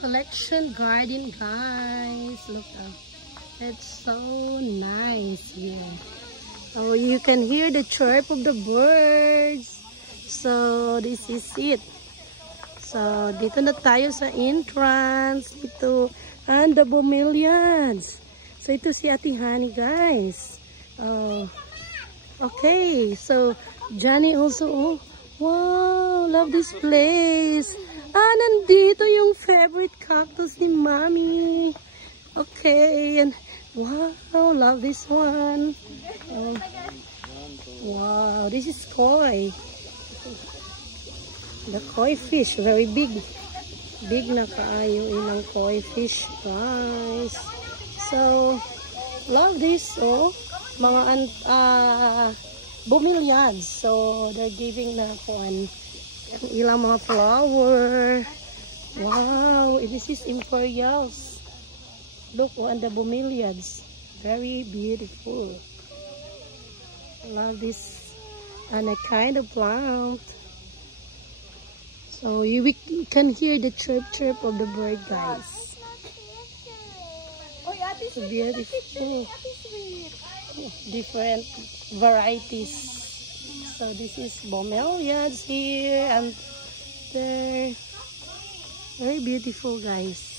collection garden, guys. Look, it's so nice here. Oh, you can hear the chirp of the birds. So, this is it. So, dito na tayo sa entrance. Ito, and the bromeliads. So, ito si Ate Honey, guys. Oh, okay. So, Johnny also, oh, wow, love this place. Nandito yung favorite cactus ni Mommy. Okay, and wow, love this one. Oh, wow, this is koi. The koi fish, very big. Big na kaayo ilang koi fish, guys. So, love this, oh. Mga bromeliads. So, they're giving na one. Ilang mga flower. Wow, this is imperials. Look on the bromeliads. Very beautiful. Love this and a kind of plant. So you can hear the chirp of the bird, guys. So beautiful. Different varieties. So this is bromeliads here and there. Very beautiful, guys.